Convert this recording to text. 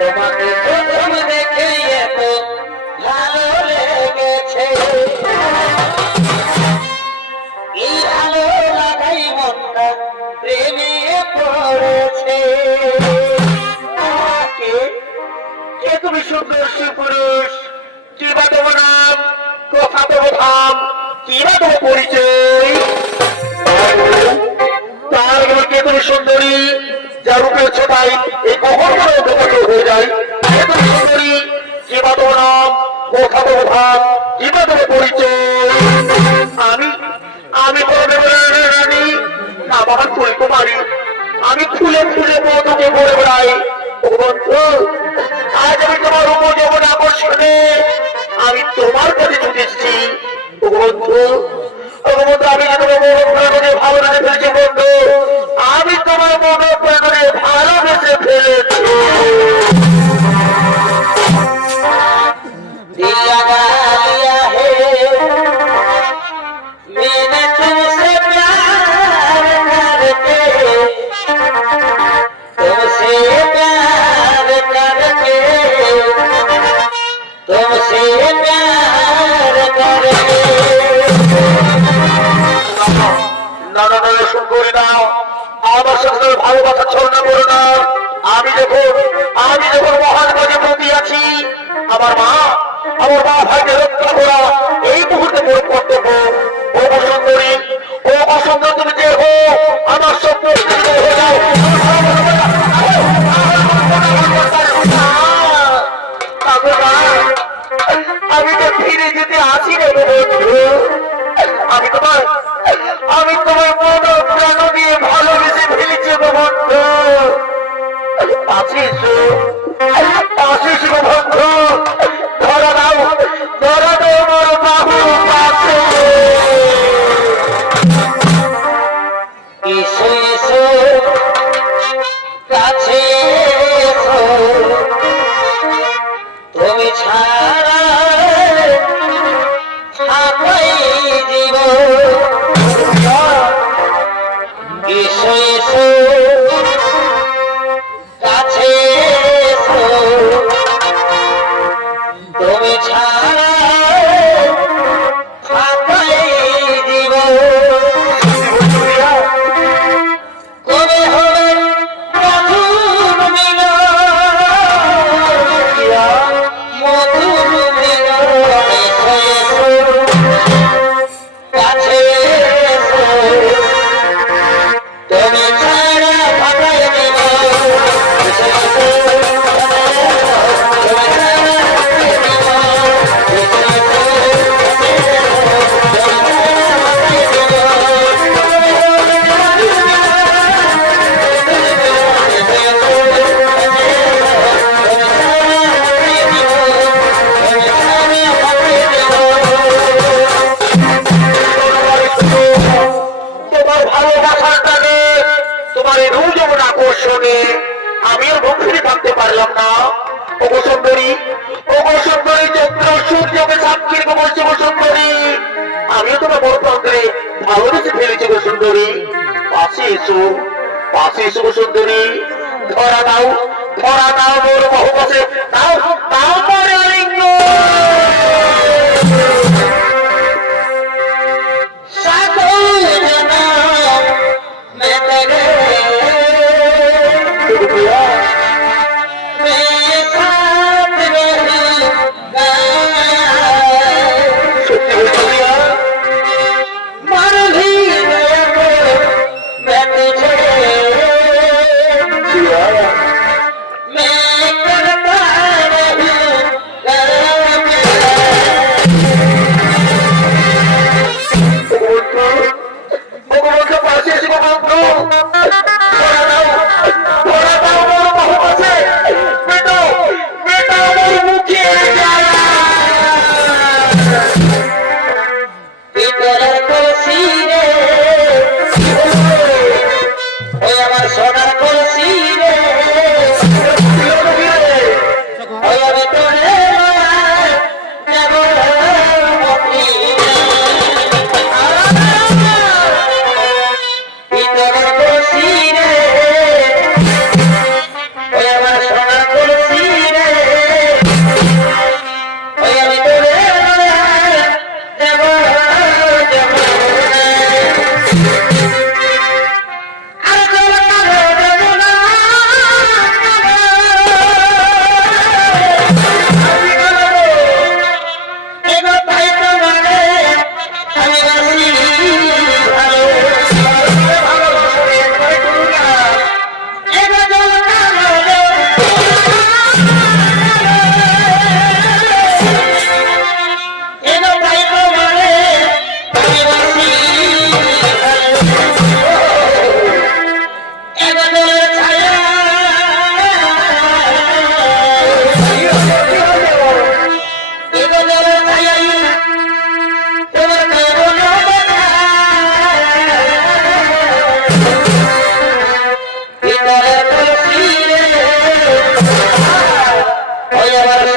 তোমাকে প্রথম দেখে এত ভালো লেগেছে, এই ভালো লাগাই মনটা প্রেমে পড়েছে। কে কে তুমি সুন্দর সুপুরুষ? কি বা তোমার নাম, কথা তোমার ধাম, কি বা তোমার পরিচয়? তার কে তুমি সুন্দরী, যার রূপের ছোটাই এই কখন করে অন্ধকার হয়ে যায়? কে তুমি সুন্দরী, কি বা তোমার নাম, কথা তোমার ধাম, কি বা তোমার পরিচয়? আমি আমি রানী না বাবা কুমারী, আমি ফুলে ফুলে মধুকে ভরে বেড়াই। ও বন্ধু, আজ আমি তোমার উপজীবন আকর্ষণে আমি তোমার কাছে ছুটেছি। ও বন্ধু, আমি যে তোমার মন প্রাণে ভালোবেসে ফেলেছি বন্ধু, আমি তোমার মন প্রাণে ভালোবেসে ফেলেছি। दिया गालिया है मैंने तुमसे प्यार करके, तुमसे प्यार करके, तुमसे प्यार करके। না না না, শুনবি না, আমার সাথে ভালোবাসা ছলনা করো না। আমি যখন মহান কাজে প্রতি আছি, আমার মা ভাইকে রক্ষা করা এই মুহূর্তে বড় কর্তব্য। ও সুন্দরী, ও সুন্দর, তুমি যে হো আমার স্বপ্ন হয়ে যাও। আমি তো ফিরে যেতে আসি রে বন্ধু, আমি তোমার মন প্রাণ দিয়ে ভালোবেসে ফেলেছি গো বন্ধু। আসিস গো বন্ধু, ধরা দাও মোর বাহু পাশে। এসো এসো কাছে এসো, তুমি ছাড়া থাকাই জীবন। এসো এসো কাছে এসো, তুমি ছাড়া থাকাই জীবন। কবে হবে মধুর মিলন, মধুর মিলন। এসো এসো কাছে এসো, তুমি ছাড়া থাকাই জীবন। এসো এসো তুমি ছাড়া থাকাই জীবন। এসো এসো তোমার ভালোবাসার টানে, তোমার এই রূপ যেমন আকর্ষণে আমিও মুখ ফিরে থাকতে পারলাম না। ওগো সুন্দরী, চন্দ্র সূর্যকে সাক্ষী রেখে বলছি গো সুন্দরী, আমিও তোমার বড় প্রান্তরে ভালোবেসে ফেলেছি গো সুন্দরী। পাশে এসো গো সুন্দরী, ধরা দাও মোর বহু পাশে, দাও পরে লিঙ্গ। मैं আমার